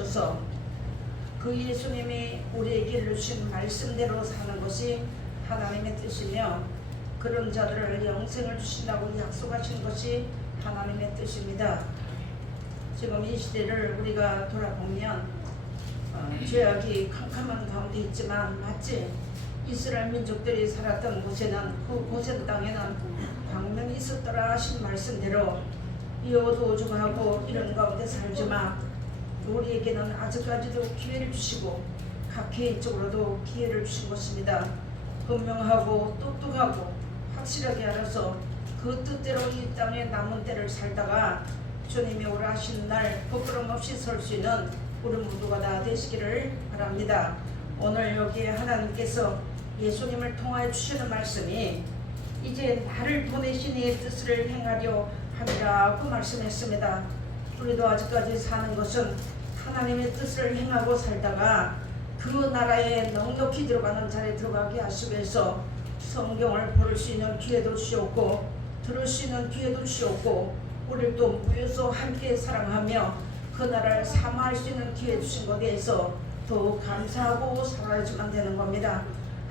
오셔서 그 예수님이 우리에게 주신 말씀대로 사는 것이 하나님의 뜻이며 그런 자들을 영생을 주신다고 약속하신 것이 하나님의 뜻입니다. 지금 이 시대를 우리가 돌아보면 죄악이 캄캄한 가운데 있지만 마치 이스라엘 민족들이 살았던 곳에는 그 고센 땅에는 광명이 있었더라 하신 말씀대로 이 어두워져하고 이런 가운데 살지만 우리에게는 아직까지도 기회를 주시고 각 개인적으로도 기회를 주신 것입니다. 분명하고 똑똑하고 확실하게 알아서 그 뜻대로 이 땅에 남은 때를 살다가 주님이 오라 하신 날 부끄럼 없이 설 수 있는 우리 모두가 다 되시기를 바랍니다. 오늘 여기에 하나님께서 예수님을 통하여 주시는 말씀이 이제 나를 보내신 이의 뜻을 행하려 함이라고 말씀했습니다. 우리도 아직까지 사는 것은 하나님의 뜻을 행하고 살다가 그 나라에 넉넉히 들어가는 자리에 들어가게 하시기 위해서 성경을 볼 수 있는 기회도 주셨고 들을 수 있는 기회도 주셨고 우리를 또 모여서 함께 사랑하며 그 나라를 삼아할 수 있는 기회 주신 것에 대해서 더욱 감사하고 살아야지만 되는 겁니다.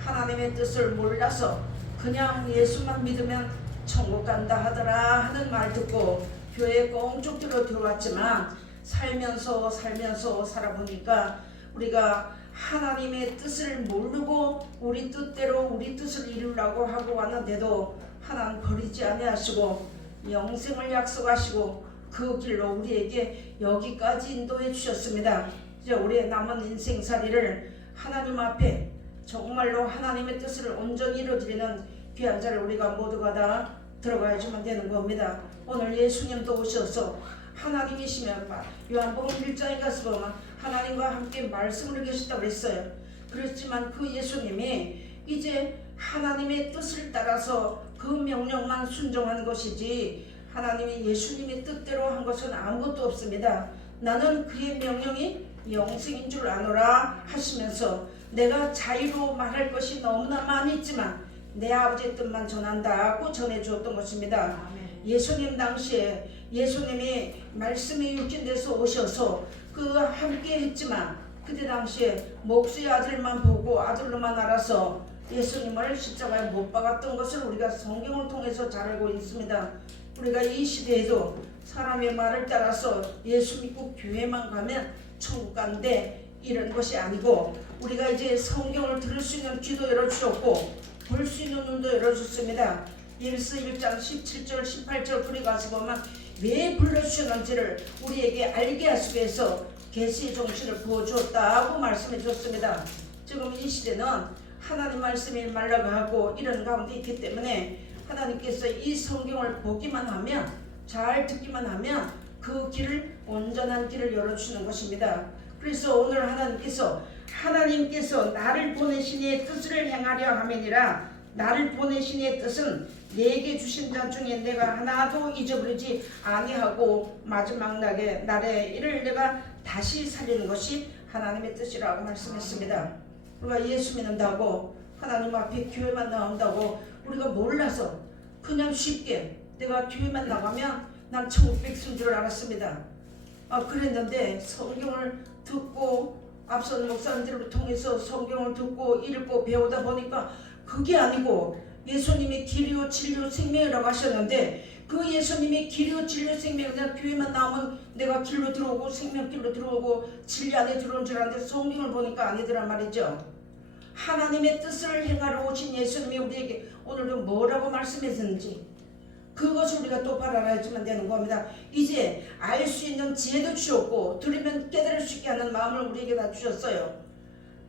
하나님의 뜻을 몰라서 그냥 예수만 믿으면 천국 간다 하더라 하는 말 듣고 교회에 꽁쭉 들어왔지만 살면서 살아보니까 우리가 하나님의 뜻을 모르고 우리 뜻대로 우리 뜻을 이루려고 하고 왔는데도 하나님 버리지 아니하시고 영생을 약속하시고 그 길로 우리에게 여기까지 인도해 주셨습니다. 이제 우리의 남은 인생살이를 하나님 앞에 정말로 하나님의 뜻을 온전히 이루어드리는 귀한 자를 우리가 모두가 다 들어가야지만 되는 겁니다. 오늘 예수님도 오셔서 하나님이시면 요한복음 1장에 가서 보면 하나님과 함께 말씀을 계셨다고 했어요. 그렇지만 그 예수님이 이제 하나님의 뜻을 따라서 그 명령만 순종한 것이지 하나님이 예수님의 뜻대로 한 것은 아무것도 없습니다. 나는 그의 명령이 영생인 줄 아노라 하시면서 내가 자유로 말할 것이 너무나 많이 있지만 내 아버지의 뜻만 전한다고 전해주었던 것입니다. 예수님 당시에 예수님이 말씀이 육신돼서 오셔서 그 함께 했지만 그때 당시에 목수의 아들만 보고 아들로만 알아서 예수님을 십자가에 못 박았던 것을 우리가 성경을 통해서 잘 알고 있습니다. 우리가 이 시대에도 사람의 말을 따라서 예수 믿고 교회만 가면 천국 간대 이런 것이 아니고 우리가 이제 성경을 들을 수 있는 귀도 열어주셨고 볼 수 있는 눈도 열어줬습니다. 예레미야 1장 17절 18절 그리 가서 보면 왜 불러주셨는지를 우리에게 알게 하시기 위해서 계시의 정신을 부어주었다고 말씀해 주셨습니다. 지금 이 시대는 하나님 말씀이 말라가고 이런 가운데 있기 때문에 하나님께서 이 성경을 보기만 하면 잘 듣기만 하면 그 길을 온전한 길을 열어주시는 것입니다. 그래서 오늘 하나님께서 나를 보내신 이의 뜻을 행하려 함이니라. 나를 보내신 이의 뜻은 내게 주신 자 중에 내가 하나도 잊어버리지 아니하고 마지막 날에 이를 내가 다시 살리는 것이 하나님의 뜻이라고 말씀했습니다. 우리가 예수 믿는다고 하나님 앞에 교회만 나온다고 우리가 몰라서 그냥 쉽게 내가 교회만 나가면 난 천국 백성인 줄 알았습니다. 그랬는데 성경을 듣고 앞선 목사님들을 통해서 성경을 듣고 읽고 배우다 보니까 그게 아니고 예수님이 길이요 진리요 생명이라고 하셨는데 그 예수님이 길이요 진리요 생명이라 교회만 나오면 내가 길로 들어오고 생명길로 들어오고 진리 안에 들어온 줄 알았는데 성경을 보니까 아니더란 말이죠. 하나님의 뜻을 행하러 오신 예수님이 우리에게 오늘도 뭐라고 말씀했는지 그것을 우리가 똑바로 알아야지만 되는 겁니다. 이제 알 수 있는 지혜도 주셨고 들으면 깨달을 수 있게 하는 마음을 우리에게 다 주셨어요.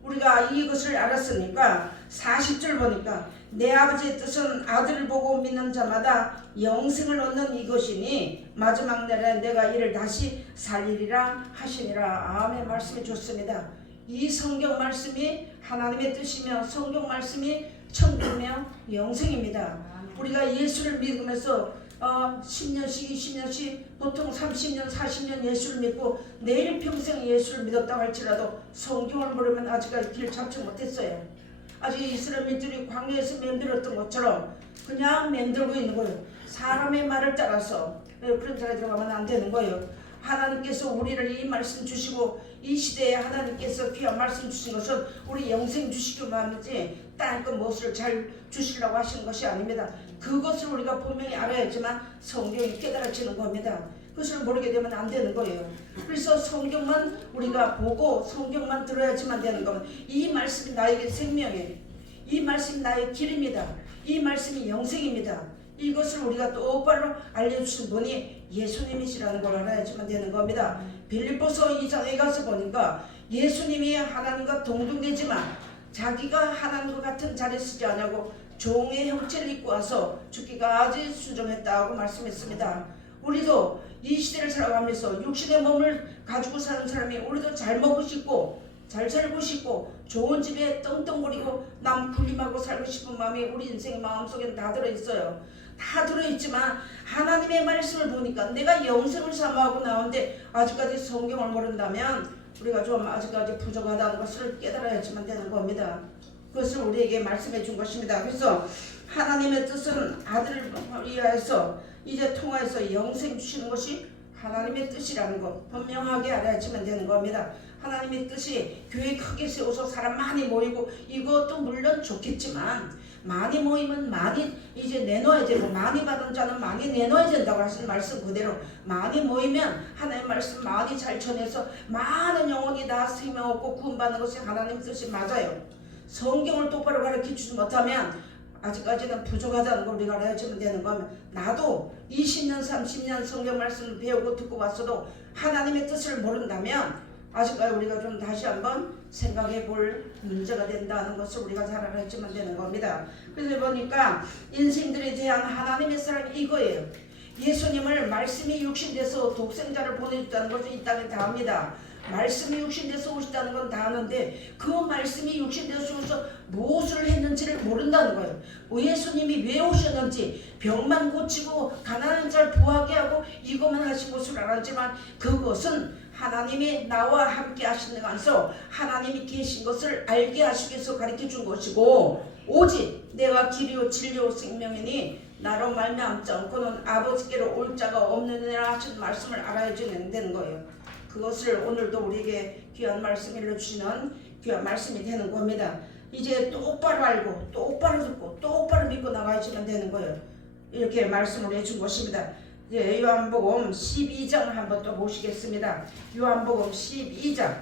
우리가 이것을 알았으니까 40절 보니까 내 아버지의 뜻은 아들을 보고 믿는 자마다 영생을 얻는 이것이니 마지막 날에 내가 이를 다시 살리리라 하시니라. 아멘 말씀해 줬습니다. 이 성경 말씀이 하나님의 뜻이며 성경 말씀이 천국이며 영생입니다. 우리가 예수를 믿으면서 10년씩 20년씩 보통 30년 40년 예수를 믿고 내일 평생 예수를 믿었다고 할지라도 성경을 모르면 아직까지 길 잡지 못했어요. 아직 이스라엘민들이 광야에서 맴돌았던 것처럼 그냥 맴돌고 있는 거예요. 사람의 말을 따라서 그런 자리에 들어가면 안 되는 거예요. 하나님께서 우리를 이 말씀 주시고 이 시대에 하나님께서 귀한 말씀 주신 것은 우리 영생 주시기만 하지 땅끝 무엇을 잘 주시려고 하시는 것이 아닙니다. 그것을 우리가 분명히 알아야지만 성경이 깨달아지는 겁니다. 그것을 모르게 되면 안 되는 거예요. 그래서 성경만 우리가 보고 성경만 들어야지만 되는 겁니다. 이 말씀이 나에게 생명이에요. 이 말씀이 나의 길입니다. 이 말씀이 영생입니다. 이것을 우리가 똑바로 알려주신 분이 예수님이시라는 걸 알아야지만 되는 겁니다. 빌립보서 2장에 가서 보니까 예수님이 하나님과 동등되지만 자기가 하나님과 같은 자리에 쓰지 않냐고 종의 형체를 입고 와서 죽기까지 순종했다고 말씀했습니다. 우리도 이 시대를 살아가면서 육신의 몸을 가지고 사는 사람이 우리도 잘 먹고 싶고 잘 살고 싶고 좋은 집에 떵떵거리고 남 군림하고 살고 싶은 마음이 우리 인생의 마음속에 다 들어있어요. 다 들어있지만 하나님의 말씀을 보니까 내가 영생을 사모하고 나오는데 아직까지 성경을 모른다면 우리가 좀 아직까지 부족하다는 것을 깨달아야지만 되는 겁니다. 그것을 우리에게 말씀해 준 것입니다. 그래서 하나님의 뜻은 아들을 위하여서 이제 통하여서 영생 주시는 것이 하나님의 뜻이라는 것 분명하게 알아야지만 되는 겁니다. 하나님의 뜻이 교회 크게 세워서 사람 많이 모이고 이것도 물론 좋겠지만 많이 모이면 많이 이제 내놓아야 되고 많이 받은 자는 많이 내놓아야 된다고 하시는 말씀 그대로 많이 모이면 하나님의 말씀 많이 잘 전해서 많은 영혼이 다 생명 얻고 구원받는 것이 하나님의 뜻이 맞아요. 성경을 똑바로 가르쳐주지 못하면 아직까지는 부족하다는 걸 우리가 알아야지만 되는 거면 나도 20년 30년 성경 말씀을 배우고 듣고 왔어도 하나님의 뜻을 모른다면 아직까지 우리가 좀 다시 한번 생각해 볼 문제가 된다는 것을 우리가 잘 알아야지만 되는 겁니다. 그래서 보니까 인생들에 대한 하나님의 사랑이 이거예요. 예수님을 말씀이 육신돼서 독생자를 보내줬다는 것은 이 땅에 다 합니다. 말씀이 육신돼서 오셨다는 건 다 아는데 그 말씀이 육신돼서 오셔서 무엇을 했는지를 모른다는 거예요. 예수님이 왜 오셨는지 병만 고치고 가난한 자를 부하게 하고 이것만 하신 것을 알았지만 그것은 하나님이 나와 함께 하시면서 하나님이 계신 것을 알게 하시기 위해서 가르쳐 준 것이고 오직 내가 길이요 진리요 생명이니 나로 말미암지 않고는 아버지께로 올 자가 없느니라 하신 말씀을 알아야 되는 거예요. 그것을 오늘도 우리에게 귀한 말씀을 일러주시는 귀한 말씀이 되는 겁니다. 이제 똑바로 알고 똑바로 듣고 똑바로 믿고 나가야지만 되는 거예요. 이렇게 말씀을 해준 것입니다. 예, 요한복음 12장을 한번 또 보시겠습니다. 요한복음 12장.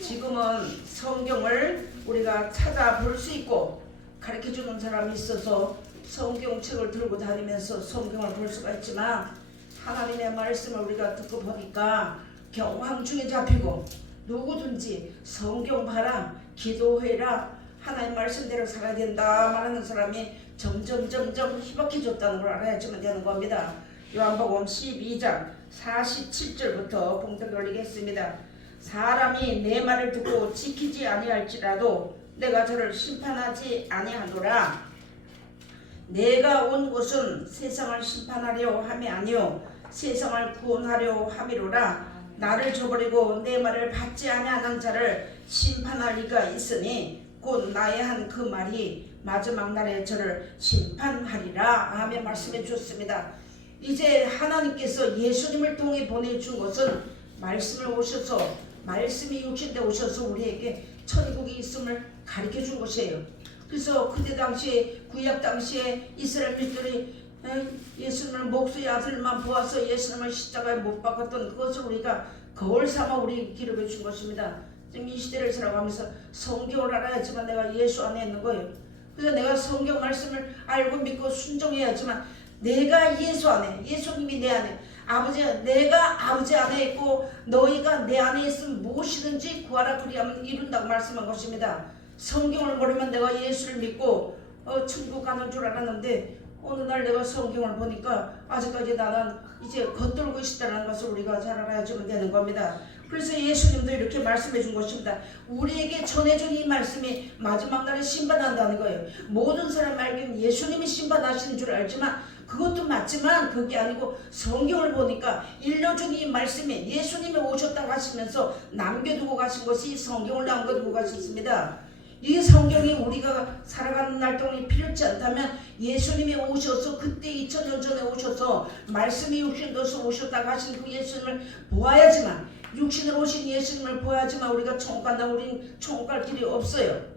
지금은 성경을 우리가 찾아볼 수 있고 가르쳐주는 사람이 있어서 성경책을 들고 다니면서 성경을 볼 수가 있지만 하나님의 말씀을 우리가 듣고 보니까 경황중에 잡히고 누구든지 성경 봐라 기도해라 하나님 말씀대로 살아야 된다 말하는 사람이 점점 희박해졌다는 걸 알아야지만 되는 겁니다. 요한복음 12장 47절부터 봉독 올리겠습니다. 사람이 내 말을 듣고 지키지 아니할지라도 내가 저를 심판하지 아니하노라. 내가 온 것은 세상을 심판하려 함이 아니요 세상을 구원하려 함이로라. 나를 저버리고 내 말을 받지 아니하는 자를 심판할 리가 있으니 곧 나의 한 그 말이 마지막 날에 저를 심판하리라. 아멘 말씀해 주셨습니다. 이제 하나님께서 예수님을 통해 보내준 것은 말씀을 오셔서 말씀이 육신돼 오셔서 우리에게 천국이 있음을 가르쳐 준 것이에요. 그래서 그때 당시에 구약 당시에 이스라엘민들이 예수님을 목수의 아들만 보아서 예수님을 십자가에 못 박았던 그것을 우리가 거울 삼아 우리에게 기록해 준 것입니다. 지금 이 시대를 살아가면서 성경을 알아야지만 내가 예수 안에 있는 거예요. 그래서 내가 성경 말씀을 알고 믿고 순종해야지만 내가 예수 안에 예수님이 내 안에 내가 아버지 안에 있고 너희가 내 안에 있으면 무엇이든지 구하라 그리하면 이룬다고 말씀한 것입니다. 성경을 모르면 내가 예수를 믿고 천국 가는 줄 알았는데 어느 날 내가 성경을 보니까 아직까지 나는 이제 겉돌고 있다는 것을 우리가 잘 알아야지면 되는 겁니다. 그래서 예수님도 이렇게 말씀해 준 것입니다. 우리에게 전해준 이 말씀이 마지막 날에 심판한다는 거예요. 모든 사람 알기는 예수님이 심판하시는 줄 알지만 그것도 맞지만 그게 아니고 성경을 보니까 일러준 이 말씀이 예수님이 오셨다고 하시면서 남겨두고 가신 것이 성경을 남겨두고 가셨습니다. 이 성경이 우리가 살아가는 날 동안에 필요치 않다면 예수님이 오셔서 그때 2000년 전에 오셔서 말씀이 육신으로서 오셨다고 하신 그 예수님을 보아야지만, 육신으로 오신 예수님을 보아야지만 우리가 천국 간다. 우리는 천국 갈 길이 없어요.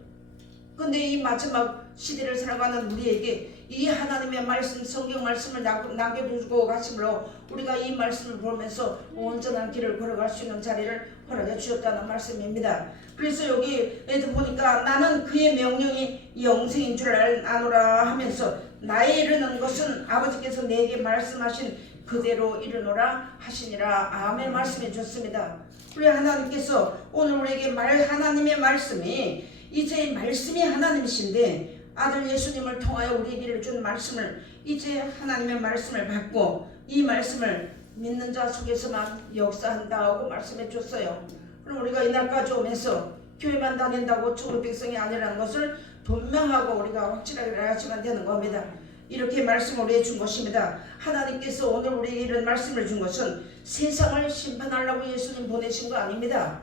근데 이 마지막 시대를 살아가는 우리에게 이 하나님의 말씀, 성경 말씀을 남겨두고 가심으로 우리가 이 말씀을 보면서 온전한 길을 걸어갈 수 있는 자리를 허락해 주셨다는 말씀입니다. 그래서 여기에도 보니까 나는 그의 명령이 영생인 줄 아노라 하면서 나의 이르는 것은 아버지께서 내게 말씀하신 그대로 이르노라 하시니라. 아멘 말씀해 주셨습니다. 우리 하나님께서 오늘 우리에게 하나님의 말씀이, 이제 말씀이 하나님이신데 아들 예수님을 통하여 우리에게 준 말씀을, 이제 하나님의 말씀을 받고 이 말씀을 믿는 자 속에서만 역사한다고 말씀해 줬어요. 그럼 우리가 이날까지 오면서 교회만 다닌다고 천국 백성이 아니라는 것을 분명하고 우리가 확실하게 알아야지만 되는 겁니다. 이렇게 말씀을 우리에게 준 것입니다. 하나님께서 오늘 우리에게 이런 말씀을 준 것은 세상을 심판하려고 예수님 보내신 거 아닙니다.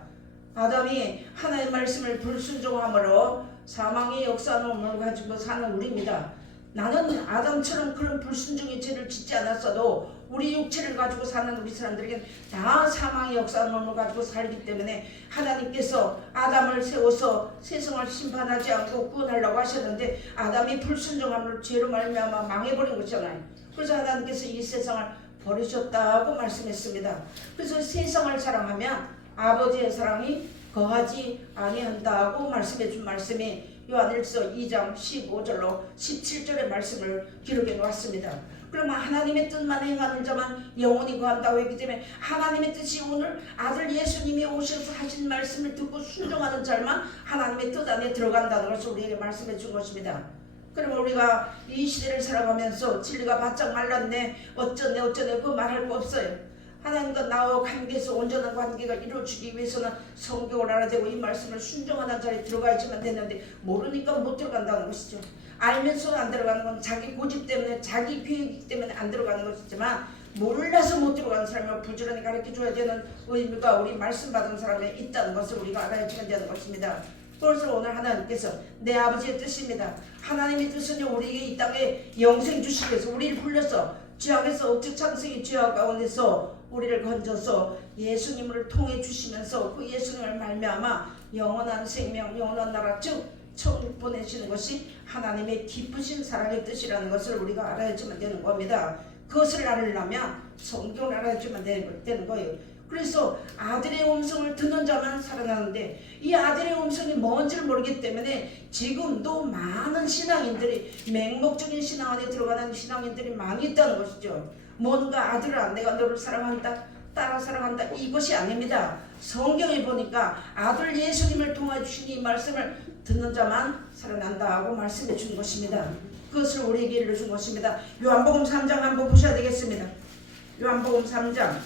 아담이 하나님의 말씀을 불순종함으로 사망의 역사놈을 가지고 사는 우리입니다. 나는 아담처럼 그런 불순종의 죄를 짓지 않았어도 우리 육체를 가지고 사는 우리 사람들에게는 다 사망의 역사놈을 가지고 살기 때문에 하나님께서 아담을 세워서 세상을 심판하지 않고 구원하려고 하셨는데 아담이 불순종함으로 죄로 말미암아 망해버린 것이잖아요. 그래서 하나님께서 이 세상을 버리셨다고 말씀했습니다. 그래서 세상을 사랑하면 아버지의 사랑이 거하지 아니한다고 말씀해 준 말씀이 요한일서 2장 15절로 17절의 말씀을 기록해 놓았습니다. 그러면 하나님의 뜻만 행하는 자만 영원히 거한다고 했기 때문에 하나님의 뜻이 오늘 아들 예수님이 오셔서 하신 말씀을 듣고 순종하는 자만 하나님의 뜻 안에 들어간다는 것을 우리에게 말씀해 준 것입니다. 그러면 우리가 이 시대를 살아가면서 진리가 바짝 말랐네 어쩌네 그 말할 거 없어요. 하나님과 나와 관계에서 온전한 관계가 이루어지기 위해서는 성경을 알아야 되고 이 말씀을 순종하는 자리에 들어가야지만 되는데 모르니까 못 들어간다는 것이죠. 알면서 안 들어가는 건 자기 고집 때문에, 자기 계획 때문에 안 들어가는 것이지만 몰라서 못 들어가는 사람을 부지런히 가르쳐줘야 되는 의미가 우리 말씀 받은 사람에 있다는 것을 우리가 알아야지만 되는 것입니다. 그래서 오늘 하나님께서 내 아버지의 뜻입니다. 하나님의 뜻은 우리에게 이 땅에 영생 주시기 위해서 우리를 불러서 죄악에서 억지 창세기 죄악 가운데서 우리를 건져서 예수님을 통해 주시면서 그 예수님을 말미암아 영원한 생명, 영원한 나라, 즉 천국 보내시는 것이 하나님의 깊으신 사랑의 뜻이라는 것을 우리가 알아야지만 되는 겁니다. 그것을 알으려면 성경을 알아야지만 되는 거예요. 그래서 아들의 음성을 듣는 자만 살아나는데 이 아들의 음성이 뭔지를 모르기 때문에 지금도 많은 신앙인들이 맹목적인 신앙 안에 들어가는 신앙인들이 많이 있다는 것이죠. 뭔가 아들아 내가 너를 사랑한다, 따라 사랑한다 이것이 아닙니다. 성경에 보니까 아들 예수님을 통해 주신 이 말씀을 듣는 자만 살아난다고 말씀해 준 것입니다. 그것을 우리에게 일러준 것입니다. 요한복음 3장 한번 보셔야 되겠습니다. 요한복음 3장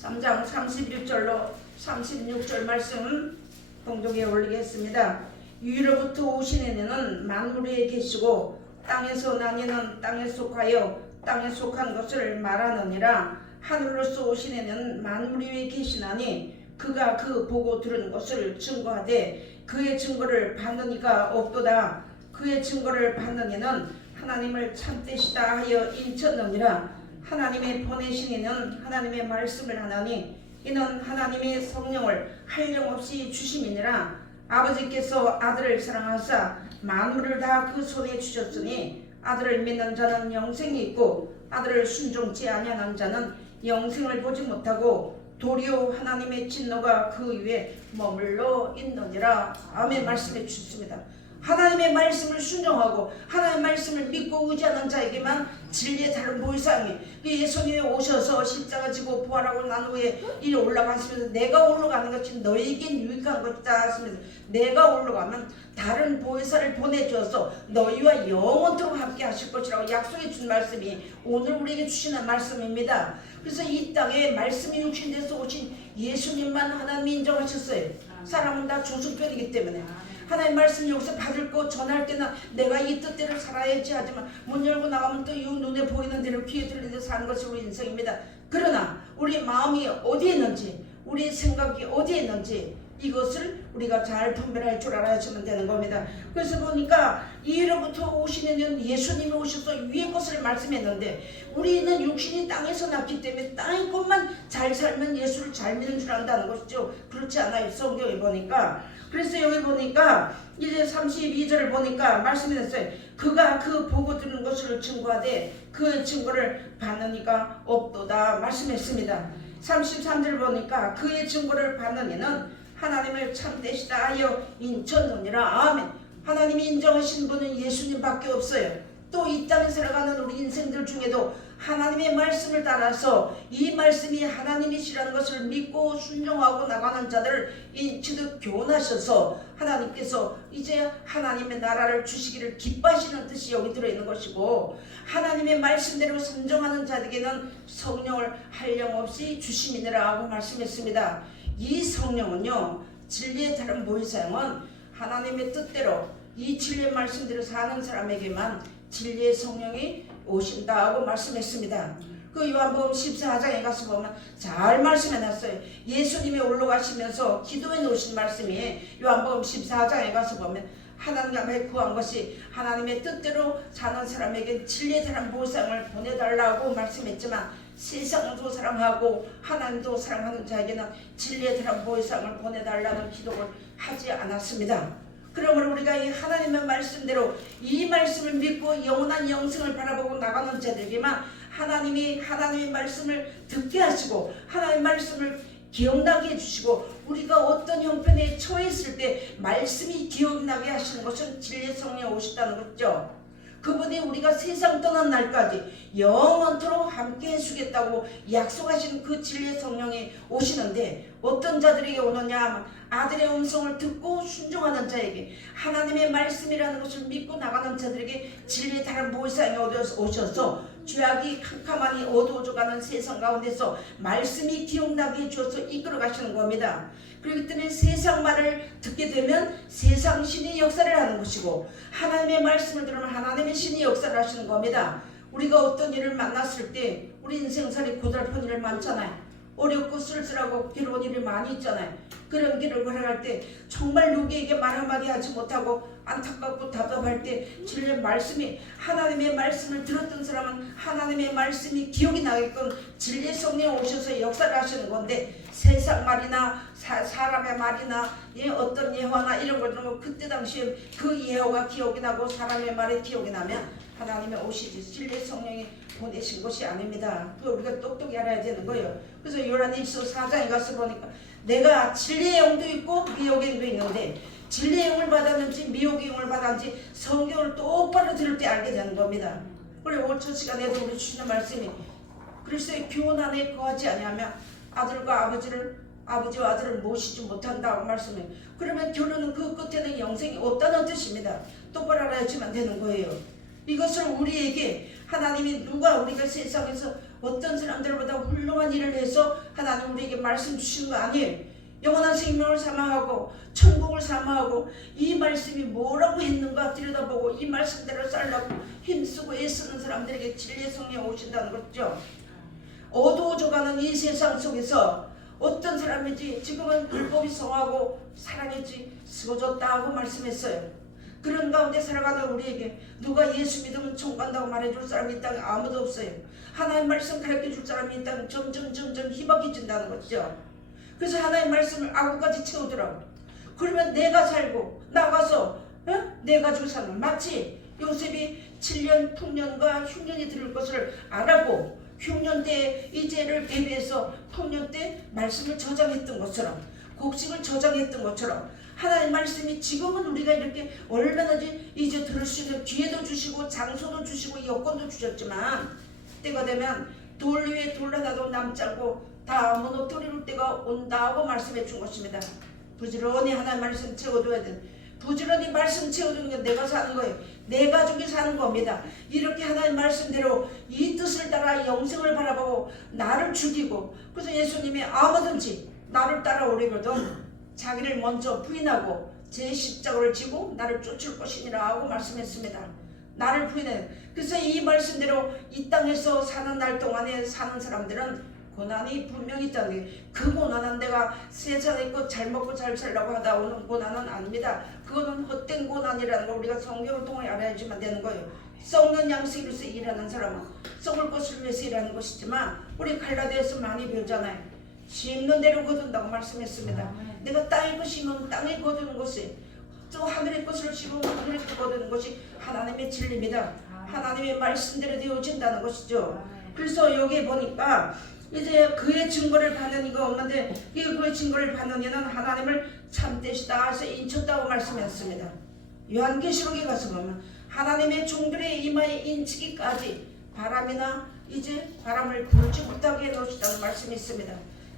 31절로 36절 말씀 공동에 올리겠습니다. 위로부터 오신 이는 만물 위에 계시고 땅에서 난 이는 땅에 속하여 땅에 속한 것을 말하느니라. 하늘로서 오신 이는 만물 위에 계시나니 그가 그 보고 들은 것을 증거하되 그의 증거를 받는 이가 없도다. 그의 증거를 받는 이는 하나님을 참되시다 하여 인쳤느니라. 하나님의 보내신 이는 하나님의 말씀을 하나니 이는 하나님의 성령을 한량없이 주심이니라. 아버지께서 아들을 사랑하사 만물을 다 그 손에 주셨으니 아들을 믿는 자는 영생이 있고 아들을 순종치 아니하는 자는 영생을 보지 못하고 도리어 하나님의 진노가 그 위에 머물러 있느니라. 아멘 말씀해 주셨습니다. 하나님의 말씀을 순종하고 하나님의 말씀을 믿고 의지하는 자에게만 진리의 다른 보이상이 예수님이 오셔서 십자가 지고 부활하고 난 후에 이리 올라가시면서 내가 올라가는 것이 너에겐 유익한 것이다 하시면서 내가 올라가면 다른 보혜사를 보내주어서 너희와 영원토록 함께 하실 것이라고 약속해 준 말씀이 오늘 우리에게 주시는 말씀입니다. 그래서 이 땅에 말씀이 육신돼서 오신 예수님만 하나님이 인정하셨어요. 사람은 다 조승편이기 때문에 하나님 말씀 여기서 받을 거 전할 때는 내가 이 뜻대로 살아야지 하지만 문 열고 나가면 또 이 눈에 보이는 대로 귀에 들리는 대로 사는 것이 우리 인생입니다. 그러나 우리 마음이 어디에 있는지 우리 생각이 어디에 있는지 이것을 우리가 잘 분별할 줄 알아야지만 되는 겁니다. 그래서 보니까 이로부터 오시는 예수님이 오셔서 위의 것을 말씀했는데, 우리는 육신이 땅에서 났기 때문에 땅의 것만 잘 살면 예수를 잘 믿는 줄 안다는 것이죠. 그렇지 않아요, 성경에 보니까. 그래서 여기 보니까 이제 32절을 보니까 말씀했어요. 그가 그 보고 들은 것을 증거하되 그 증거를 받느니가 없도다 말씀했습니다. 33절 보니까 그의 증거를 받는 이는 하나님을 참되시다 하여 인정하니라. 아멘. 하나님이 인정하신 분은 예수님밖에 없어요. 또 이 땅에 살아가는 우리 인생들 중에도 하나님의 말씀을 따라서 이 말씀이 하나님이시라는 것을 믿고 순종하고 나가는 자들을 인치듯 교훈하셔서 하나님께서 이제 하나님의 나라를 주시기를 기뻐하시는 뜻이 여기 들어있는 것이고, 하나님의 말씀대로 순종하는 자들에게는 성령을 한량없이 주심이니라 하고 말씀했습니다. 이 성령은요, 진리의 다른 모의사용은 하나님의 뜻대로 이 진리의 말씀대로 사는 사람에게만 진리의 성령이 오신다 하고 말씀했습니다. 그 요한복음 14장에 가서 보면 잘 말씀해놨어요. 예수님이 올라가시면서 기도해 놓으신 말씀이 요한복음 14장에 가서 보면 하나님 앞에 구한 것이 하나님의 뜻대로 사는 사람에게 진리의 다른 보상을 보내달라고 말씀했지만, 세상도 사랑하고 하나님도 사랑하는 자에게는 진리의 다른 보상을 보내달라는 기도를 하지 않았습니다. 그러므로 우리가 이 하나님의 말씀대로 이 말씀을 믿고 영원한 영생을 바라보고 나가는 자들에게만 하나님이 하나님의 말씀을 듣게 하시고 하나님의 말씀을 기억나게 해주시고, 우리가 어떤 형편에 처했을 때 말씀이 기억나게 하시는 것은 진리의 성령이 오셨다는 거죠. 그분이 우리가 세상 떠난 날까지 영원토록 함께 해주겠다고 약속하신 그 진리의 성령이 오시는데, 어떤 자들에게 오느냐 하면 아들의 음성을 듣고 순종하는 자에게, 하나님의 말씀이라는 것을 믿고 나가는 자들에게 진리의 다른 보혜사에 오셔서 죄악이 캄캄하니 어두워져가는 세상 가운데서 말씀이 기억나게 해주어서 이끌어 가시는 겁니다. 그렇기 때문에 세상 말을 듣게 되면 세상 신이 역사를 하는 것이고, 하나님의 말씀을 들으면 하나님의 신이 역사를 하시는 겁니다. 우리가 어떤 일을 만났을 때 우리 인생살이 고달픈 일을 많잖아요. 어렵고 쓸쓸하고 괴로운 일이 많이 있잖아요. 그런 길을 걸어갈 때 정말 누구에게 말 한마디 하지 못하고 안타깝고 답답할 때 진리의 말씀이, 하나님의 말씀을 들었던 사람은 하나님의 말씀이 기억이 나게끔 진리의 성령이 오셔서 역사를 하시는 건데, 세상 말이나 사람의 말이나 어떤 예화나 이런 걸 들으면 그때 당시에 그 예화가 기억이 나고 사람의 말이 기억이 나면 하나님의 오시지 진리의 성령이 보내신 것이 아닙니다. 그걸 우리가 똑똑히 알아야 되는 거예요. 그래서 요한일서 4장에 가서 보니까 내가 진리의 영도 있고 미혹의 영도 있는데, 진리의 영을 받았는지 미혹의 영을 받았는지 성경을 똑바로 들을 때 알게 되는 겁니다. 우리 5초 시간에도 우리 주시는 말씀이 그리스도의 교훈 안에 거하지 아니하면 아들과 아버지와 아들을 모시지 못한다고 말씀해요. 그러면 결론은 그 끝에는 영생이 없다는 뜻입니다. 똑바로 알아야지만 되는 거예요. 이것을 우리에게 하나님이 우리가 세상에서 어떤 사람들보다 훌륭한 일을 해서 하나님 우리에게 말씀 주시는 거 아니에요. 영원한 생명을 사망하고 천국을 사망하고 이 말씀이 뭐라고 했는가 들여다보고 이 말씀대로 살라고 힘쓰고 애쓰는 사람들에게 진리의 성령이 오신다는 거죠. 어두워져가는 이 세상 속에서 어떤 사람인지 지금은 율법이 성하고 사랑이지 쓰러졌다 하고 말씀했어요. 그런 가운데 살아가는 우리에게 누가 예수 믿으면 천국 간다고 말해줄 사람이 이 땅에 아무도 없어요. 하나님 말씀 가르쳐줄 사람이 이 땅에 점점 희박해진다는 거죠. 그래서 하나님 말씀을 아구까지 채우더라고. 그러면 내가 살고 나가서 내 가지고 사는 거 마치 요셉이 7년 풍년과 흉년이 들을 것을 알아고 흉년 때 이 죄를 대비해서 풍년 때 말씀을 저장했던 것처럼, 곡식을 저장했던 것처럼, 하나님 말씀이 지금은 우리가 이렇게 얼마나지 이제 들을 수 있는 기회도 주시고 장소도 주시고 여건도 주셨지만, 때가 되면 돌 위에 돌 하나도 남지 않고 다 무너뜨릴 때가 온다고 말씀해 준 것입니다. 부지런히 하나님 말씀 채워둬야 돼. 부지런히 말씀 채워두는 게 내가 사는 거예요. 내 가족이 사는 겁니다. 이렇게 하나님 말씀대로 이 뜻을 따라 영생을 바라보고 나를 죽이고, 그래서 예수님이 아무든지 나를 따라오려거든 자기를 먼저 부인하고 제 십자가를 지고 나를 쫓을 것이니라 하고 말씀했습니다. 나를 부인해. 그래서 이 말씀대로 이 땅에서 사는 날 동안에 사는 사람들은 고난이 분명히 있다는 게, 그 고난은 내가 세상에 있고 잘 먹고 잘 살라고 하다 오는 고난은 아닙니다. 그거는 헛된 고난이라는 걸 우리가 성경을 통해 알아야지만 되는 거예요. 썩는 양식을 위해서 일하는 사람은 썩을 것을 위해서 일하는 것이지만, 우리 갈라디아서 많이 배우잖아요. 심는 대로 거둔다고 말씀했습니다. 내가 땅에 것 심으면 땅에 거두는 것이, 또 하늘의 것을 심으면 하늘의 것 거두는 것이 하나님의 진리입니다. 하나님의 말씀대로 되어진다는 것이죠. 그래서 여기 보니까 이제 그의 증거를 받는 이가 없는데, 이 그의 증거를 받는 이는 하나님을 참되시다 해서 인쳤다고 말씀했습니다. 요한계시록에 가서 보면 하나님의 종들의 이마에 인치기까지 바람이나 이제 바람을 불지 못하게 해놓으시다는 말씀이 있습니다.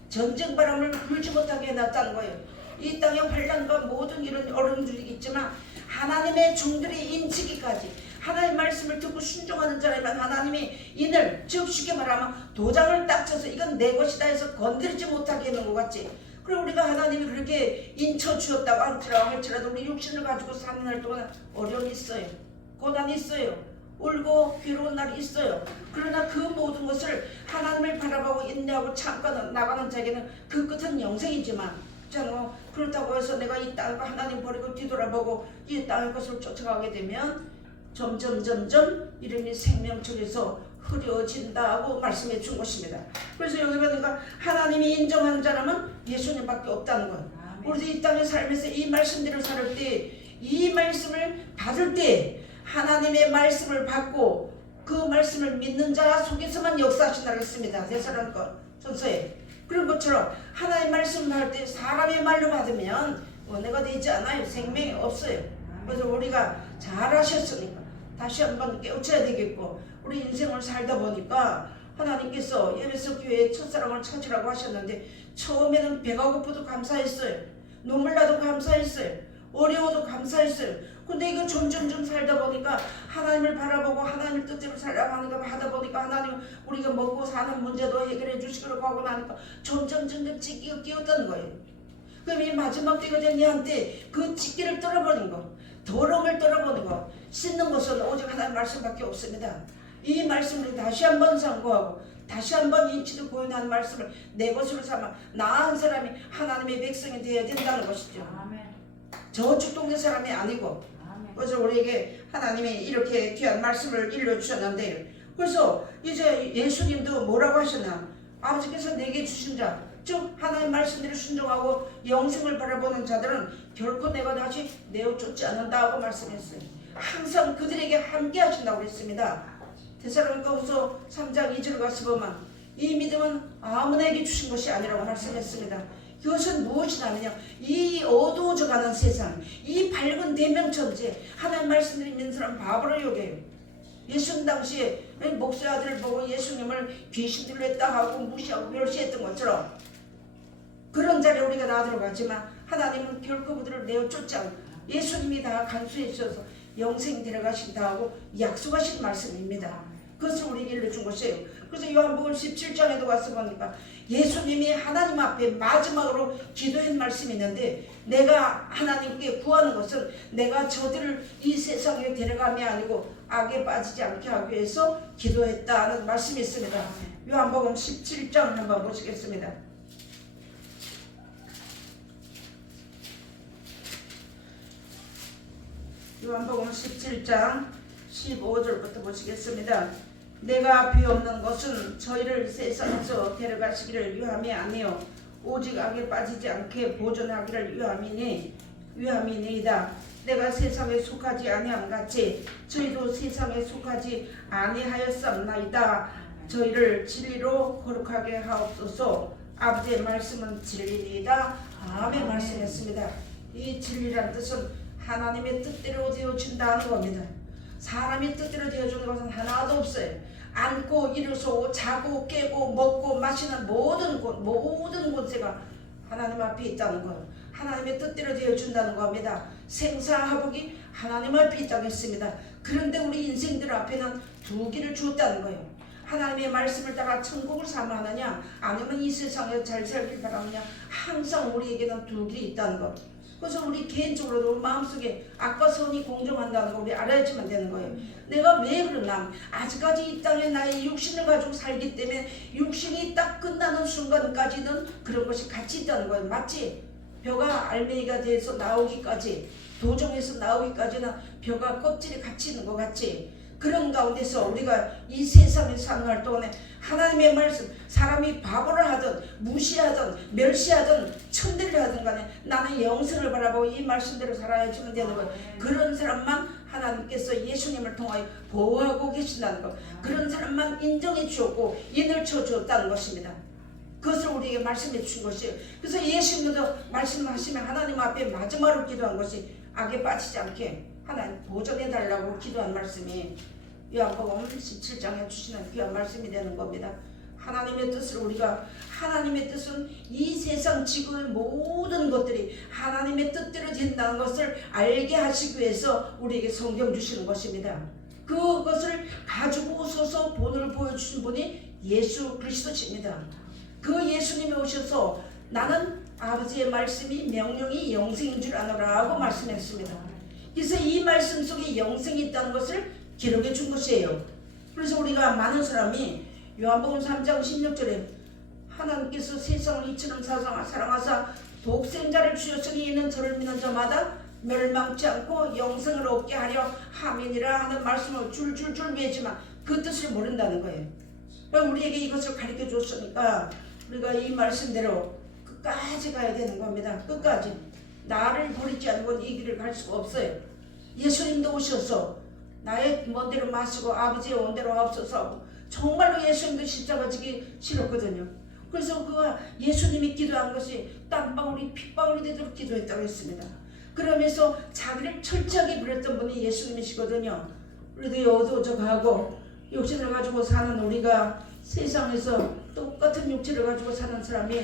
전쟁 바람을 불지 못하게 해놨다는 거예요. 이 땅에 환난과 모든 이런 어려움들이 있지만 하나님의 종들의 인치기까지, 하나님의 말씀을 듣고 순종하는 자라면 하나님이 인을, 즉 쉽게 말하면 도장을 딱 쳐서 이건 내 것이다 해서 건드리지 못하게 해놓은 것 같지. 그리고 우리가 하나님이 그렇게 인쳐 주었다고 할지라도 우리 육신을 가지고 사는 날 동안 어려움이 있어요. 고난이 있어요. 울고 괴로운 날이 있어요. 그러나 그 모든 것을 하나님을 바라보고 인내하고 참고 나가는 자에게는 그 끝은 영생이지만, 그렇다고 해서 내가 이 땅을 하나님 버리고 뒤돌아보고 이 땅의 것을 쫓아가게 되면 점점 이름이 생명줄에서 흐려진다고 말씀해 준 것입니다. 그래서 여기 보니까 하나님이 인정하는 사람은 예수님밖에 없다는 거예요. 우리도 이 땅에 살면서 이 말씀대로 살 때, 이 말씀을 받을 때 하나님의 말씀을 받고 그 말씀을 믿는 자 속에서만 역사하신다고 했습니다. 데살로니가 전서에. 그런 것처럼 하나님의 말씀을 받을 때 사람의 말로 받으면 은혜가 되지 않아요. 생명이 없어요. 그래서 우리가 잘하셨으니까 다시 한번 깨우쳐야 되겠고, 우리 인생을 살다 보니까 하나님께서 에베소 교회의 첫사랑을 찾으라고 하셨는데, 처음에는 배가 고파도 감사했어요. 눈물 나도 감사했어요. 어려워도 감사했어요. 근데 이거 점점 살다 보니까 하나님을 바라보고 하나님을 뜻대로 살라고 하다 보니까 하나님 우리가 먹고 사는 문제도 해결해 주시기로 하고 나니까 점점 찢기가 끼었던 거예요. 그럼 이 마지막 때가 된 얘한테 그 찢기를 떨어버린 거, 더러움을 떨어버린 거, 씻는 것은 오직 하나님 말씀밖에 없습니다. 이 말씀을 다시 한번 상고하고 다시 한번 인치도 고연한 말씀을 내 것으로 삼아 나은 사람이 하나님의 백성이 되어야 된다는 것이죠. 저축동네 사람이 아니고. 그래서 우리에게 하나님이 이렇게 귀한 말씀을 일러주셨는데요. 그래서 이제 예수님도 뭐라고 하셨나? 아버지께서 내게 주신 자, 즉 하나님 말씀대로 순종하고 영생을 바라보는 자들은 결코 내가 다시 내어 쫓지 않는다고 말씀했어요. 항상 그들에게 함께 하신다고 했습니다. 데살로니가후서 3장 2절 가서 보면 이 믿음은 아무나에게 주신 것이 아니라고 말씀했습니다. 이것은 무엇이냐면요, 이 어두워져가는 세상, 이 밝은 대명천지에 하나님 말씀을 믿는 사람 바보로 여겨요. 예수님 당시에 목사 아들을 보고 예수님을 귀신들로 했다 하고 무시하고 멸시했던 것처럼 그런 자리에 우리가 나아들어 가지만, 하나님은 결코 그들을 내어 쫓지 않고 예수님이 다 간수해 주셔서 영생 데려가신다 하고 약속하신 말씀입니다. 그것을 우리에게 일러준 것이에요. 그래서 요한복음 17장에도 가서 보니까 예수님이 하나님 앞에 마지막으로 기도한 말씀이 있는데, 내가 하나님께 구하는 것은 내가 저들을 이 세상에 데려감이 아니고 악에 빠지지 않게 하기 위해서 기도했다는 말씀이 있습니다. 요한복음 17장 한번 보시겠습니다. 요한복음 17장 15절부터 보시겠습니다. 내가 비옵는 것은 저희를 세상에서 데려가시기를 위함이 아니요 오직 악에 빠지지 않게 보존하기를 위함이니이다. 내가 세상에 속하지 아니함 같이 저희도 세상에 속하지 아니하였사옵나이다. 저희를 진리로 거룩하게 하옵소서. 아버지의 말씀은 진리이다. 아멘. 말씀했습니다. 이 진리란 뜻은 하나님의 뜻대로 되어진다는 겁니다. 사람이 뜻대로 되어주는 것은 하나도 없어요. 앉고 일어서고 자고 깨고 먹고 마시는 모든 곳에가 하나님 앞에 있다는 거예요. 하나님의 뜻대로 되어준다는 겁니다. 생사화복이 하나님 앞에 있다고 했습니다. 그런데 우리 인생들 앞에는 두 길을 주었다는 거예요. 하나님의 말씀을 따라 천국을 사모하느냐, 아니면 이 세상에 잘 살길 바라느냐. 항상 우리에게는 두 길이 있다는 것. 그래서 우리 개인적으로도 마음속에 악과 선이 공존한다는 거 우리 알아야지만 되는 거예요. 내가 왜 그러나 아직까지 이 땅에 나의 육신을 가지고 살기 때문에 육신이 딱 끝나는 순간까지는 그런 것이 같이 있다는 거예요. 맞지? 벼가 알맹이가 돼서 나오기까지, 도종에서 나오기까지는 벼가 껍질이 같이 있는 것 같지? 그런 가운데서 우리가 이 세상에 사는 할 동안에 하나님의 말씀, 사람이 바보를 하든 무시하든 멸시하든 천대를 하든 간에 나는 영생을 바라보고 이 말씀대로 살아야지만 되는 거예요. 그런 사람만 하나님께서 예수님을 통하여 보호하고 계신다는 것, 그런 사람만 인정해 주었고 인을 쳐 주었다는 것입니다. 그것을 우리에게 말씀해 주신 것이에요. 그래서 예수님도 말씀하시면 하나님 앞에 마지막으로 기도한 것이 악에 빠지지 않게 하나님 보존해 달라고 기도한 말씀이 요한복음 17장에 주시는 귀한 말씀이 되는 겁니다. 하나님의 뜻을 우리가, 하나님의 뜻은 이 세상 지구의 모든 것들이 하나님의 뜻대로 된다는 것을 알게 하시기 위해서 우리에게 성경 주시는 것입니다. 그것을 가지고 오셔서 본을 보여주신 분이 예수 그리스도십니다. 그 예수님이 오셔서 나는 아버지의 말씀이 명령이 영생인 줄 아노라고 말씀했습니다. 그래서 이 말씀 속에 영생이 있다는 것을 기록해 준 것이에요. 그래서 우리가 많은 사람이 요한복음 3장 16절에 하나님께서 세상을 이처럼 사랑하사 독생자를 주셨으니 이는 저를 믿는 자마다 멸망치 않고 영생을 얻게 하려 함이니라 하는 말씀을 줄줄줄 매지만 그 뜻을 모른다는 거예요. 우리에게 이것을 가르쳐 줬으니까 우리가 이 말씀대로 끝까지 가야 되는 겁니다. 끝까지. 나를 버리지 않고 이 길을 갈 수가 없어요. 예수님도 오셔서 나의 먼 대로 마시고 아버지의 원대로 하옵소서. 정말로 예수님도 십자가 지기 싫었거든요. 그래서 그 예수님이 기도한 것이 땀방울이 핏방울이 되도록 기도했다고 했습니다. 그러면서 자기를 철저하게 부렸던 분이 예수님이시거든요. 우리도 어두워져가고 육신을 가지고 사는 우리가 세상에서 똑같은 육체를 가지고 사는 사람이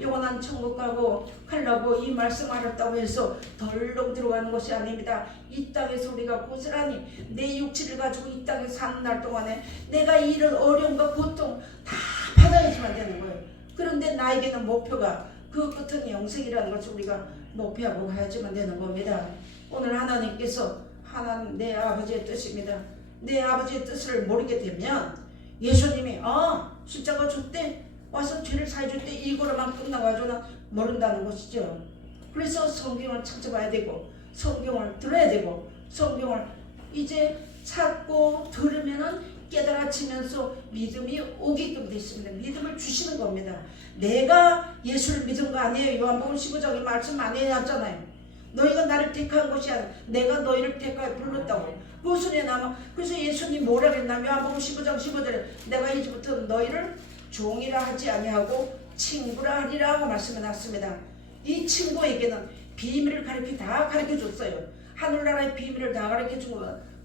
영원한 천국 가고 하려고 이 말씀 알았다고 해서 덜렁 들어가는 것이 아닙니다. 이 땅에서 우리가 고스란히 내 육체를 가지고 이 땅에 사는 날 동안에 내가 이런 어려움과 고통 다 받아야지만 되는 거예요. 그런데 나에게는 목표가 그 끝은 영생이라는 것을 우리가 목표하고 가야지만 되는 겁니다. 오늘 하나님께서 하나님 내 아버지의 뜻입니다. 내 아버지의 뜻을 모르게 되면 예수님이 십자가 줬대 와서 죄를 사해줬대 이거로만 끝나가지고는 모른다는 것이죠. 그래서 성경을 찾아봐야 되고 성경을 들어야 되고 성경을 이제 찾고 들으면은 깨달아지면서 믿음이 오게끔 되어 있습니다. 믿음을 주시는 겁니다. 내가 예수를 믿은 거 아니에요. 요한복음 15장에 말씀 안 해놨잖아요. 너희가 나를 택한 것이 아니라 내가 너희를 택하여 불렀다고. 그 소리에 남아. 그래서 예수님 뭐라 그랬냐면 요한복음 15장 15절에 내가 이제부터 너희를 종이라 하지 아니하고 친구라 하리라고 말씀해놨습니다. 이 친구에게는 비밀을 다 가르쳐줬어요. 하늘나라의 비밀을 다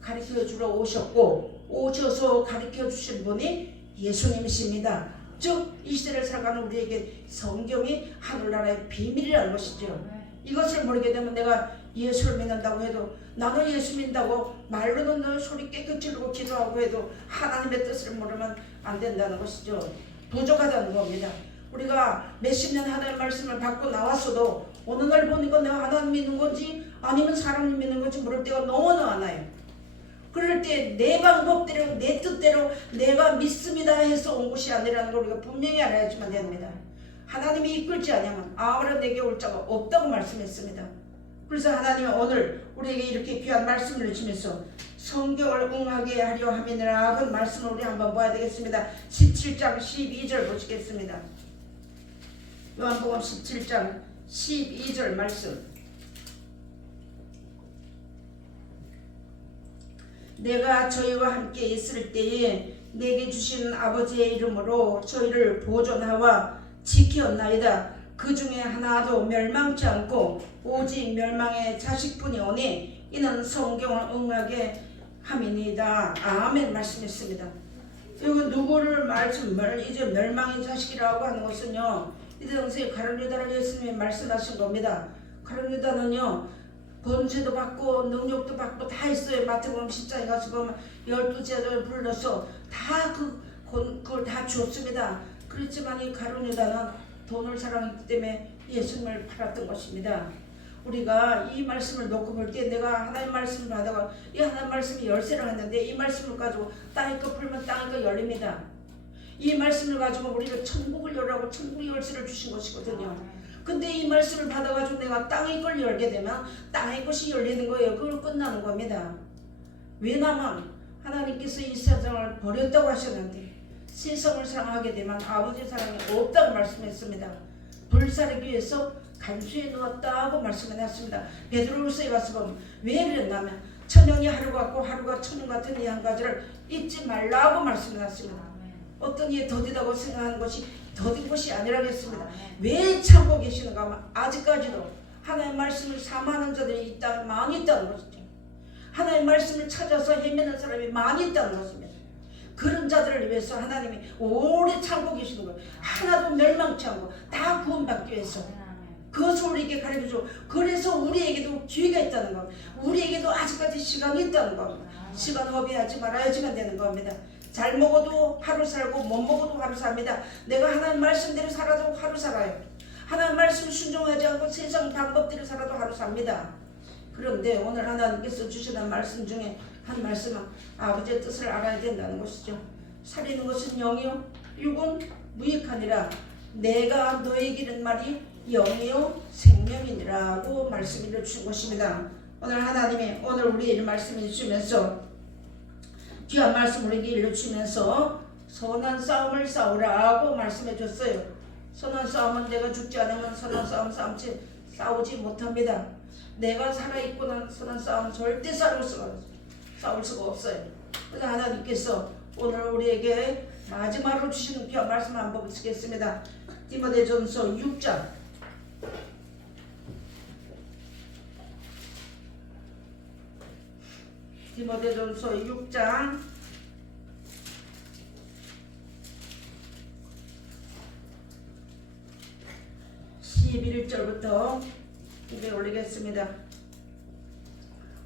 가르쳐주러 오셨고 오셔서 가르쳐주신 분이 예수님이십니다. 즉 이 시대를 살아가는 우리에게 성경이 하늘나라의 비밀이라는 것이죠. 이것을 모르게 되면 내가 예수를 믿는다고 해도 나는 예수 믿는다고 말로는 늘 소리 깨끗이 지르고 기도하고 해도 하나님의 뜻을 모르면 안 된다는 것이죠. 부족하다는 겁니다. 우리가 몇십 년 하나님의 말씀을 받고 나왔어도 어느 날 보니까 내가 하나님 믿는 건지 아니면 사람 믿는 건지 모를 때가 너무나 많아요. 그럴 때 내 방법대로 내 뜻대로 내가 믿습니다 해서 온 것이 아니라는 걸 우리가 분명히 알아야지만 됩니다. 하나님이 이끌지 않으면 아무런 내게 올 자가 없다고 말씀했습니다. 그래서 하나님은 오늘 우리에게 이렇게 귀한 말씀을 주시면서 성경을 응하게 하려 함이니라 하는 말씀을 우리 한번 봐야 되겠습니다. 17장 12절 보시겠습니다. 요한복음 17장 12절 말씀. 내가 저희와 함께 있을 때에 내게 주신 아버지의 이름으로 저희를 보존하와 지켰나이다. 그 중에 하나도 멸망치 않고 오직 멸망의 자식뿐이 오니 이는 성경을 응하게 함이니이다. 아멘 말씀했습니다. 이거 누구를 말씀을 이제 멸망의 자식이라고 하는 것은요, 이 당시에 가룟 유다를 예수님이 말씀하신 겁니다. 가룟 유다는요 번제도 받고 능력도 받고 다 있어요. 마태복음 10장에 가서 보면 12제자를 불러서 다 그걸 다 줬습니다. 그렇지만 이 가룟 유다는 돈을 사랑했기 때문에 예수님을 팔았던 것입니다. 우리가 이 말씀을 놓고 볼 때 내가 하나님 말씀을 받아가 이 하나님 말씀이 열쇠를 했는데 이 말씀을 가지고 땅의 거 풀면 땅의 거 열립니다. 이 말씀을 가지고 우리가 천국을 열라고 천국의 열쇠를 주신 것이거든요. 근데 이 말씀을 받아가지고 내가 땅의 걸 열게 되면 땅의 것이 열리는 거예요. 그걸 끝나는 겁니다. 왜냐하면 하나님께서 이 세상을 버렸다고 하셨는데 세상을 사랑하게 되면 아버지 사랑이 없다고 말씀했습니다. 불사르기 위해서 간수에 넣었다고 말씀을 했습니다. 베드로후서에 가서 보면 왜 그랬냐면 천년이 하루 같고 하루가 천년 같은 이 한 가지를 잊지 말라고 말씀을 했습니다. 어떤 이에 더디다고 생각하는 것이 더딘 것이 아니라고 했습니다. 왜 참고 계시는가 하면 아직까지도 하나님의 말씀을 사모하는 자들이 이 땅에 많이 있다는 것이죠. 하나님의 말씀을 찾아서 헤매는 사람이 많이 있다는 것입니다. 그런 자들을 위해서 하나님이 오래 참고 계시는 거예요. 하나도 멸망치 않고 다 구원받기 위해서. 그것을 우리에게 가르쳐줘. 그래서 우리에게도 기회가 있다는 겁니다. 우리에게도 아직까지 시간이 있다는 겁니다. 시간 허비하지 말아야지만 되는 겁니다. 잘 먹어도 하루 살고 못 먹어도 하루 삽니다. 내가 하나님 말씀대로 살아도 하루 살아요. 하나님 말씀 순종하지 않고 세상 방법대로 살아도 하루 삽니다. 그런데 오늘 하나님께서 주시는 말씀 중에 한 말씀은 아버지의 뜻을 알아야 된다는 것이죠. 살리는 것은 영이요 육은 무익하니라. 내가 너에게 이른 말이 영이요 생명이니라고 말씀을 주신 것입니다. 오늘 하나님이 오늘 우리에게 말씀을 주시면서 귀한 말씀 우리에게 일러주면서 선한 싸움을 싸우라고 말씀해 줬어요. 선한 싸움은 내가 죽지 않으면 선한 싸움 싸우지 못합니다. 내가 살아있고는 선한 싸움 절대 싸울 수가 없어요. 그래서 하나님께서 오늘 우리에게 마지막으로 주시는 귀한 말씀 한번 보시겠습니다. 디모데전서 6장 디모데전서 6장 11절부터 입에 올리겠습니다.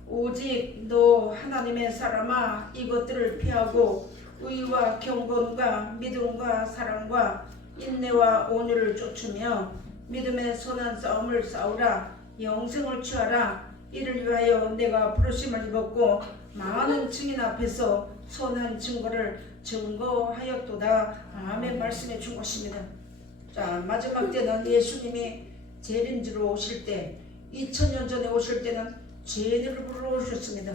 오직 너 하나님의 사람아 이것들을 피하고 의와 경건과 믿음과 사랑과 인내와 온유를 쫓으며 믿음의 선한 싸움을 싸우라. 영생을 취하라. 이를 위하여 내가 부르심을 입었고 많은 증인 앞에서 선한 증거를 증거하였도다. 아멘. 말씀해 준 것입니다. 자, 마지막 때는 예수님이 재림지로 오실 때 2000년 전에 오실 때는 죄인을 부르러 오셨습니다.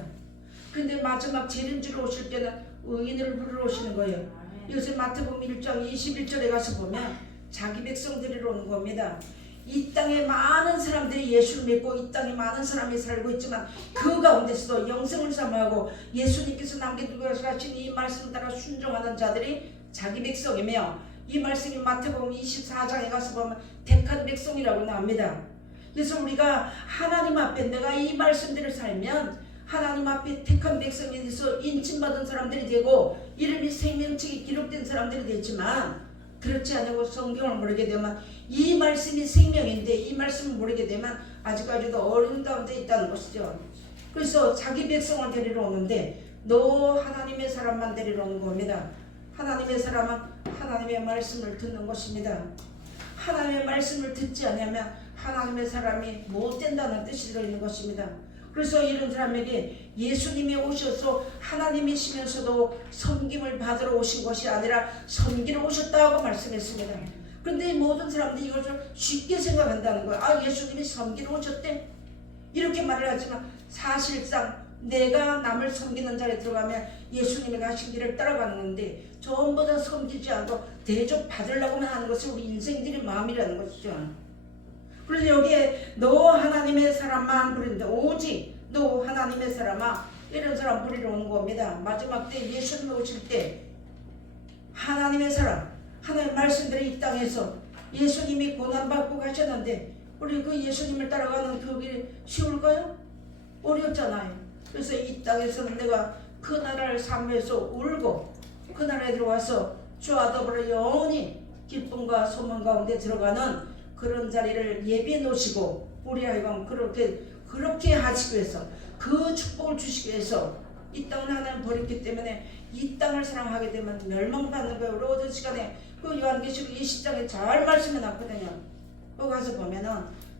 그런데 마지막 재림지로 오실 때는 의인을 부르러 오시는 거예요. 요새 마태복음 1장 21절에 가서 보면 자기 백성 데리러 오는 겁니다. 이 땅에 많은 사람들이 예수를 믿고 이 땅에 많은 사람이 살고 있지만 그 가운데서도 영생을 사모하고 예수님께서 남겨두고 가신 이 말씀 따라 순종하는 자들이 자기 백성이며 이 말씀이 마태복음 24장에 가서 보면 택한 백성이라고 나옵니다. 그래서 우리가 하나님 앞에 내가 이 말씀대로 살면 하나님 앞에 택한 백성이 돼서 인침받은 사람들이 되고 이름이 생명책에 기록된 사람들이 되지만 그렇지 않고 성경을 모르게 되면 이 말씀이 생명인데 이 말씀을 모르게 되면 아직까지도 어려운 가운데 있다는 것이죠. 그래서 자기 백성을 데리러 오는데 너 하나님의 사람만 데리러 오는 겁니다. 하나님의 사람은 하나님의 말씀을 듣는 것입니다. 하나님의 말씀을 듣지 않으면 하나님의 사람이 못 된다는 뜻이 들어있는 것입니다. 그래서 이런 사람에게 예수님이 오셔서 하나님이시면서도 섬김을 받으러 오신 것이 아니라 섬기러 오셨다고 말씀했습니다. 그런데 모든 사람들이 이것을 쉽게 생각한다는 거예요. 아, 예수님이 섬기러 오셨대? 이렇게 말을 하지만 사실상 내가 남을 섬기는 자리에 들어가면 예수님이 가신 길을 따라가는데 전부 다 섬기지 않고 대접 받으려고만 하는 것이 우리 인생들의 마음이라는 것이죠. 그런데 여기에 너 하나님의 사람만 부르는데 오직 너 하나님의 사람아 이런 사람 부리러 오는 겁니다. 마지막 때 예수님 오실 때 하나님의 사람 하나님의 말씀들이 이 땅에서 예수님이 고난받고 가셨는데 우리 그 예수님을 따라가는 그 길이 쉬울까요? 어렵잖아요. 그래서 이 땅에서는 내가 그 나라를 사모해서 울고 그 나라에 들어와서 주와 더불어 영원히 기쁨과 소망 가운데 들어가는 그런 자리를 예비해 놓으시고 우리 하여금 그렇게 하시기 위해서 그 축복을 주시기 위해서 이 땅을 하나님 버렸기 때문에 이 땅을 사랑하게 되면 멸망받는 거예요. 우리 어떤 시간에 그 요한계시록 20장에 잘 말씀해 놨거든요. 거기 가서 보면은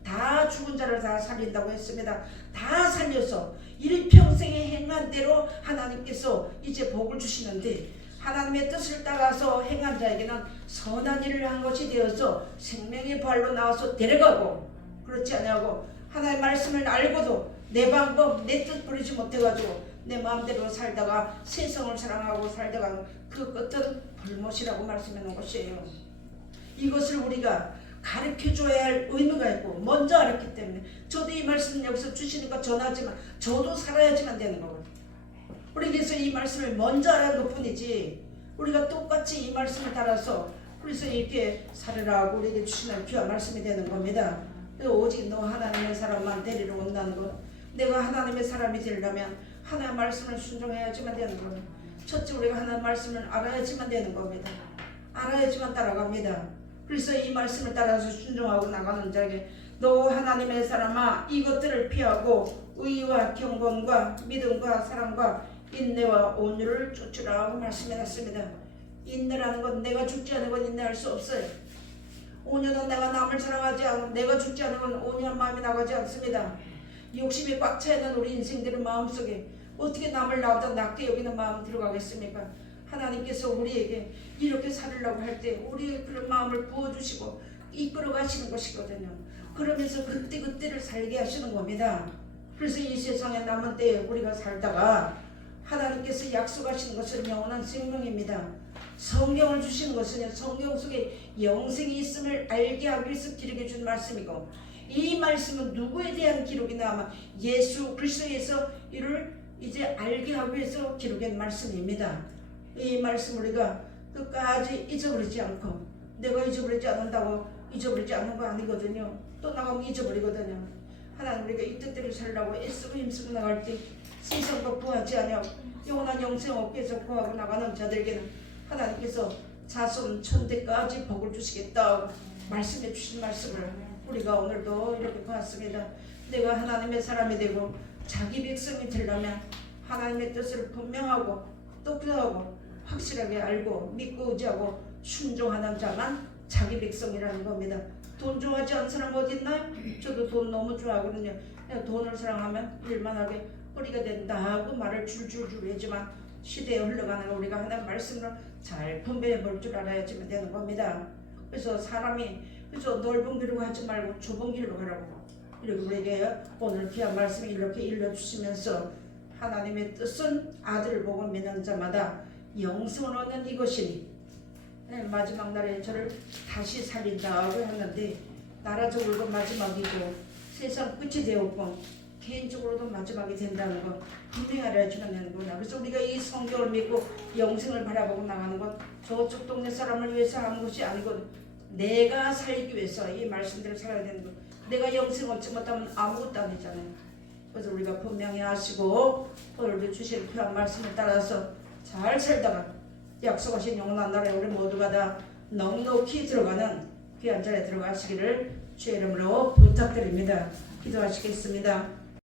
다 죽은 자를 다 살린다고 했습니다. 다 살려서 일평생에 행한 대로 하나님께서 이제 복을 주시는데, 하나님의 뜻을 따라서 행한 자에게는 선한 일을 한 것이 되어서 생명의 부활로 나와서 데려가고, 그렇지 않냐고 하나님의 말씀을 알고도 내 방법 내 뜻 부리지 못해가지고 내 마음대로 살다가 세상을 사랑하고 살다가 그 끝은 불못이라고 말씀해 놓은 것이에요. 이것을 우리가 가르쳐줘야 할 의무가 있고 먼저 알았기 때문에, 저도 이 말씀 여기서 주시니까 전하지만 저도 살아야지만 되는 거거든요. 우리에게서 이 말씀을 먼저 알아야 할 뿐이지, 우리가 똑같이 이 말씀을 따라서 그래서 이렇게 살으라고 우리에게 주시는 귀한 말씀이 되는 겁니다. 오직 너 하나님의 사람만 데리러 온다는 것, 내가 하나님의 사람이 되려면 하나님의 말씀을 순종해야지만 되는 겁니다. 첫째, 우리가 하나님의 말씀을 알아야지만 되는 겁니다. 알아야지만 따라갑니다. 그래서 이 말씀을 따라서 순종하고 나가는 자에게 너 하나님의 사람아 이것들을 피하고 의와 경건과 믿음과 사랑과 인내와 온유를 쫓으라고 말씀해놨습니다. 인내라는 건 내가 죽지 않은 건 인내할 수 없어요. 온유는 내가 남을 사랑하지 않고 내가 죽지 않은 건 온유한 마음이 나가지 않습니다. 욕심이 꽉 차 있는 우리 인생들의 마음속에 어떻게 남을 나보다 낮게 여기는 마음 들어가겠습니까? 하나님께서 우리에게 이렇게 살으려고 할 때 우리의 그런 마음을 부어주시고 이끌어 가시는 것이거든요. 그러면서 그때그때를 살게 하시는 겁니다. 그래서 이 세상에 남은 때에 우리가 살다가 하나님께서 약속하시는 것은 영원한 생명입니다. 성경을 주시는 것은 성경 속에 영생이 있음을 알게 하기 위해서 기록해 준 말씀이고, 이 말씀은 누구에 대한 기록이나 아마 예수 그리스도에서 이를 이제 알게 하기 위해서 기록한 말씀입니다. 이 말씀 우리가 끝까지 잊어버리지 않고, 내가 잊어버리지 않는다고 잊어버리지 않는 거 아니거든요. 또 나가면 잊어버리거든요. 하나님 우리가 이 뜻대로 살라고 애쓰고 힘쓰고 나갈 때 세상과 구하지 않여 영원한 영생 얻기 위해서 구하고 나가는 자들에게는 하나님께서 자손 천대까지 복을 주시겠다 말씀해 주신 말씀을 우리가 오늘도 이렇게 봤습니다. 내가 하나님의 사람이 되고 자기 백성이 되려면 하나님의 뜻을 분명하고 똑똑하고 확실하게 알고 믿고 의지하고 순종하는 자만 자기 백성이라는 겁니다. 돈 좋아하지 않는 사람 어디 있나요? 저도 돈 너무 좋아하거든요. 돈을 사랑하면 일만하게 허리가 된다 하고 말을 줄줄줄 하지만 시대에 흘러가는 우리가 하나님 말씀을 잘 분별해 볼 줄 알아야지만 되는 겁니다. 그래서 사람이 그래서 넓은 길로 가지 말고 좁은 길로 가라고 이렇게 우리에게 오늘 귀한 말씀을 이렇게 일러주시면서, 하나님의 뜻은 아들을 보고 믿는 자마다 영생을 얻는 이것이니 마지막 날에 저를 다시 살린다고 했는데, 나라적으로도 마지막이고 세상 끝이 되었고 개인적으로도 마지막이 된다는 것 분명히 알아야지만 되는 거냐. 그래서 우리가 이 성경을 믿고 영생을 바라보고 나가는 건 저쪽 동네 사람을 위해서 하는 것이 아니고 내가 살기 위해서 이 말씀대로 살아야 되는 것. 내가 영생 얻지 못하면 아무것도 아니잖아요. 그래서 우리가 분명히 아시고 오늘도 주신 귀한 말씀을 따라서 잘 살다가 약속하신 영원한 나라에 우리 모두가 다 넉넉히 들어가는 귀한 자리에 들어가시기를 주의 이름으로 부탁드립니다. 기도하시겠습니다.